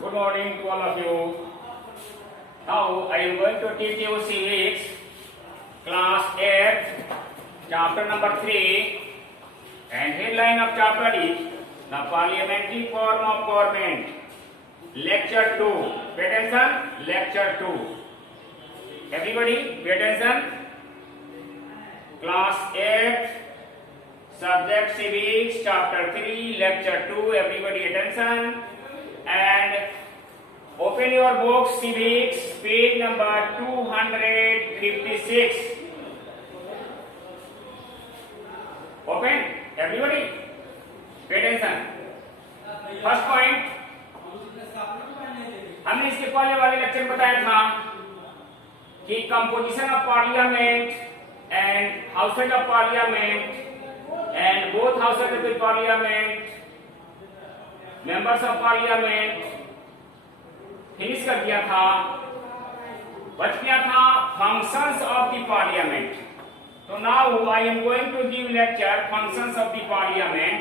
Good morning to all of you. Now I am going to teach you civics, class 8, chapter number 3, and headline of chapter is the parliamentary form of government. Lecture 2. Pay attention. Lecture 2. Everybody, pay attention. Class 8, subject civics, chapter 3, lecture 2. Everybody, attention. And open your book, civics, page number 256. Open, everybody. Pay attention. First point, हमने इसके पहले वाले lecture में बताया था कि composition of parliament and houses of parliament and both houses of the parliament members of parliament finish कर दिया था। बच गया था फंक्शंस ऑफ द पार्लियामेंट। तो now I am going to give lecture functions of the parliament.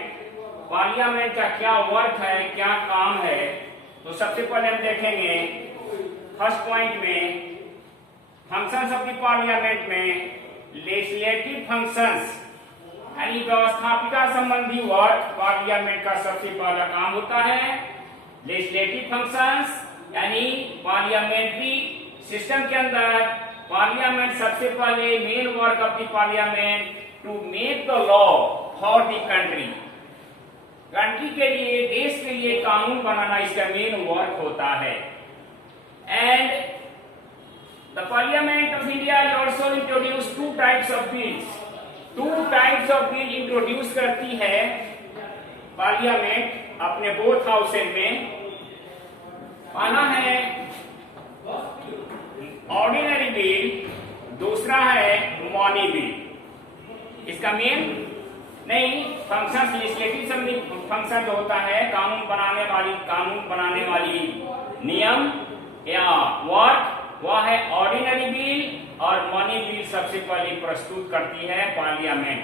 Parliament का क्या work है, क्या काम है। तो सबसे पहले हम देखेंगे फर्स्ट पॉइंट में फंक्शंस ऑफ द पार्लियामेंट में लेजिस्लेटिव फंक्शंस यानी व्यवस्थापिका संबंधी वर्क पार्लियामेंट का सबसे पहला काम होता है। लेजिस्लेटिव फंक्शंस यानी पार्लियामेंट्री सिस्टम के अंदर पार्लियामेंट सबसे पहले main work of the parliament to make the law for the country. Country के लिए, देश के लिए कानून बनाना इसका मेन वर्क होता है। And the parliament of India also introduce two types of bills. Two types of bill introduce करती है पार्लियामेंट अपने बोथ हाउसेज में। पहला है ऑर्डिनरी बिल, दूसरा है मॉनी बिल। इसका मेन नहीं फंक्शन लेजिस्लेटिव फंक्शन जो होता है कानून बनाने वाली नियम या वर्क, वह है ऑर्डिनरी बिल और मनी बिल सबसे पहले प्रस्तुत करती है पार्लियामेंट।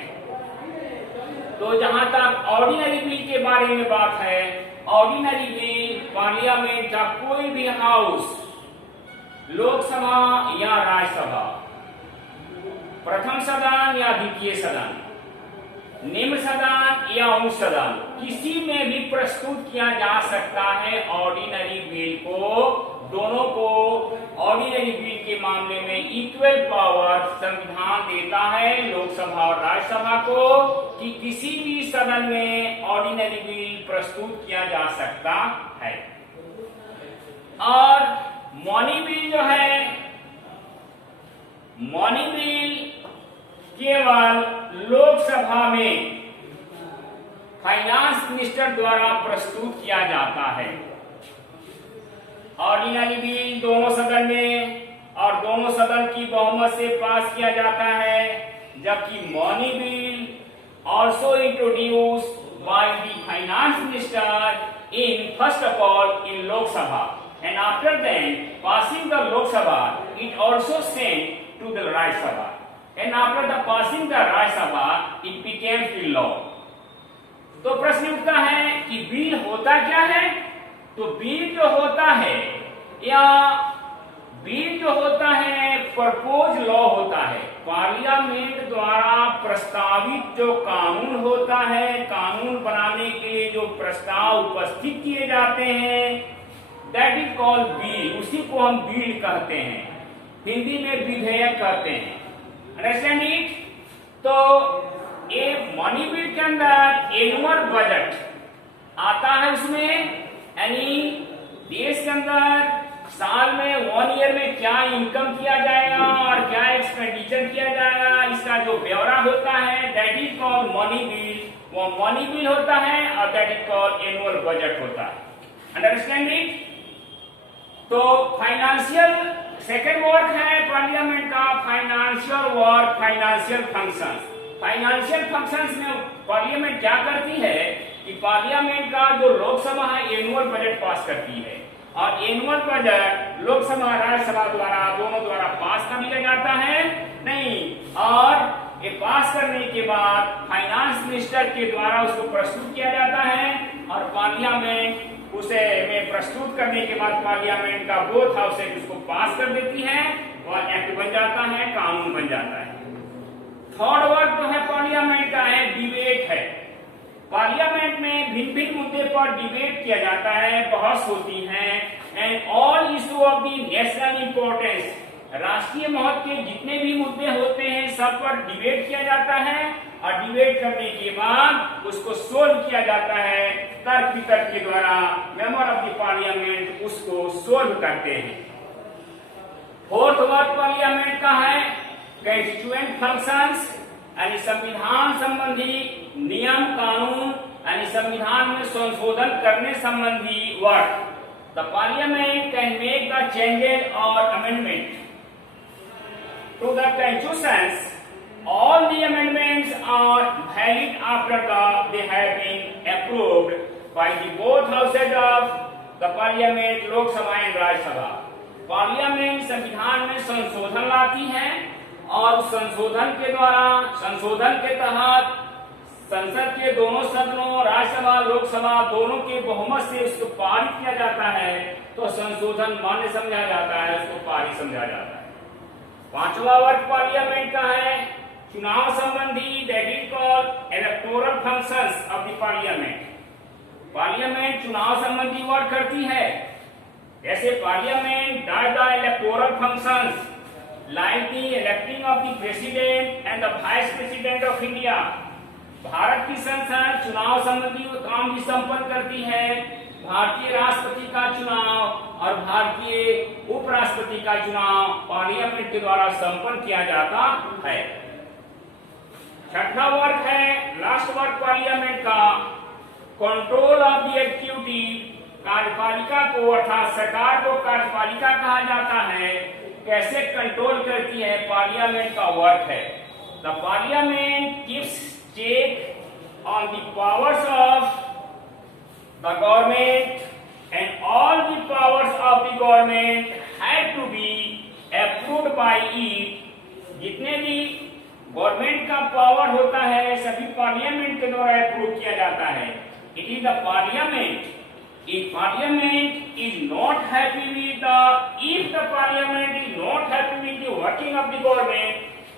तो जहां तक ऑर्डिनरी बिल के बारे में बात है, ऑर्डिनरी बिल पार्लियामेंट का कोई भी हाउस, लोकसभा या राज्यसभा, प्रथम सदन या द्वितीय सदन, निम्न सदन या उच्च सदन, किसी में भी प्रस्तुत किया जा सकता है ऑर्डिनरी बिल को। दोनों को ऑर्डिनरी बिल के मामले में इक्वल पावर संविधान देता है लोकसभा और राज्यसभा को कि किसी भी सदन में ऑर्डिनरी बिल प्रस्तुत किया जा सकता है। और मॉनी बिल जो है, मॉनी बिल केवल लोकसभा में फाइनेंस मिनिस्टर द्वारा प्रस्तुत किया जाता है। ऑर्डिनरी बिल दोनों सदन में और दोनों सदन की बहुमत से पास किया जाता है, जबकि money bill also introduce by the finance minister in first of all in Lok Sabha and after then passing the Lok Sabha it also sent to the Rajya Sabha and after the passing the Rajya Sabha it became the law। तो प्रश्न उठता है कि bill होता क्या है। तो bill जो होता है प्रपोज लॉ होता है। पार्लियामेंट द्वारा प्रस्तावित जो कानून होता है, कानून बनाने के लिए जो प्रस्ताव उपस्थित किए जाते हैं, दैट इज कॉल्ड बिल। उसी को हम बिल कहते हैं, हिंदी में विधेयक कहते हैं। Understand it. तो एक मनी बिल के अंदर एनुअल बजट आता है, उसमें यानी देश के अंदर साल में 1 ईयर में क्या इनकम किया जाएगा और क्या एक्सपेंडिचर किया जाएगा, इसका जो ब्यौरा होता है that is called money bill. वो मनी बिल होता है और that is called annual budget होता है। Understand it. तो फाइनेंशियल सेकेंड वर्क है पार्लियामेंट का financial work, financial functions. Financial functions में पार्लियामेंट क्या करती है कि पार्लियामेंट का जो लोकसभा है एनुअल बजट पास करती है और एनुअल बजट लोकसभा राज्यसभा द्वारा दोनों द्वारा पास कर लिया जाता है नहीं, और ये पास करने के बाद फाइनेंस मिनिस्टर के द्वारा उसको प्रस्तुत किया जाता है और पार्लियामेंट उसे में प्रस्तुत करने के बाद पार्लियामेंट का बोथ हाउसेज उसको पास कर देती है और एक्ट बन जाता है, कानून बन जाता है। थर्ड वर्क जो है पार्लियामेंट का है डिबेट है। पार्लियामेंट में भिन्न भिन्न मुद्दे पर डिबेट किया जाता है, बहस होती है and all issue of the national importance, राष्ट्रीय महत्व के जितने भी मुद्दे होते हैं सब पर डिबेट किया जाता है और डिबेट करने के बाद उसको सोल्व किया जाता है। तर्क वितर्क के द्वारा मेंबर ऑफ द पार्लियामेंट उसको सोल्व करते हैं। फोर्थ वर्क पार्लियामेंट का है कंस्टिट्यूएंट फंक्शंस, यानी संविधान संबंधी नियम कानून यानी संविधान में संशोधन करने संबंधी work. The parliament can make the changes और amendment to the constitutions. All the amendments are valid after they have been approved by the both houses of the parliament, लोक सभा एंड राज्यसभा। पार्लियामेंट संविधान में संशोधन लाती है और संशोधन के द्वारा संशोधन के तहत संसद के दोनों सदनों राज्यसभा लोकसभा दोनों के बहुमत से उसको पारित किया जाता है तो संशोधन मान्य समझा जाता है, उसको पारित समझा जाता है। पांचवा वर्ग पार्लियामेंट का है चुनाव संबंधी, that is called electoral functions of the parliament. Parliament चुनाव संबंधी वर्क करती है। ऐसे parliament does the electoral functions like the electing of the president and the vice president of India. Bharat की संसद चुनाव संबंधी काम भी संपन्न करती है। भारतीय राष्ट्रपति का चुनाव और भारतीय उपराष्ट्रपति का चुनाव पार्लियामेंट के द्वारा संपन्न किया जाता है। छठा वर्ग है लास्ट वर्ग पार्लियामेंट का कंट्रोल ऑफ द एग्जीक्यूटिव। कार्यपालिका को अर्थात सरकार को कार्यपालिका कहा जाता है। कैसे कंट्रोल करती है पार्लियामेंट का वर्क है। The parliament keeps check on the powers of the government and all the powers of the government had to be approved by it। जितने भी गवर्नमेंट का पावर होता है सभी पार्लियामेंट के द्वारा अप्रूव किया जाता है। It is the parliament if parliament is not happy with the if the parliament is not happy with the working of the government,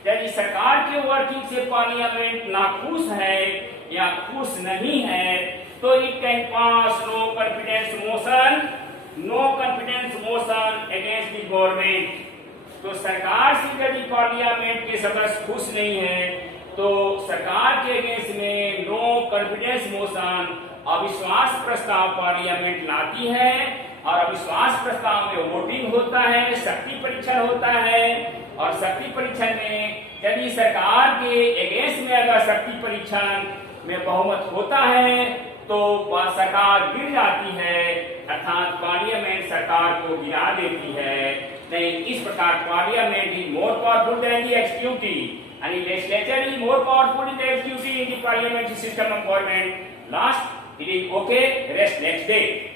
यदि सरकार के वर्किंग से पार्लियामेंट नाखुश है या खुश नहीं है तो it can pass no confidence motion against the government. तो सरकार से यदि पार्लियामेंट के सदस्य खुश नहीं है तो सरकार के अगेंस्ट में नो कॉन्फिडेंस मोशन अविश्वास प्रस्ताव पार्लियामेंट लाती है और अविश्वास प्रस्ताव में वोटिंग होता है, शक्ति परीक्षण होता है और शक्ति परीक्षण में यदि सरकार के अगेंस्ट में अगर शक्ति परीक्षण में बहुमत होता है तो सरकार गिर जाती है, अर्थात पार्लियामेंट सरकार को गिरा देती है। नहीं, इस प्रकार parliament is more powerful than the executive and the legislature is more powerful in the executive in the parliamentary system of government. Last, it is okay, rest next day.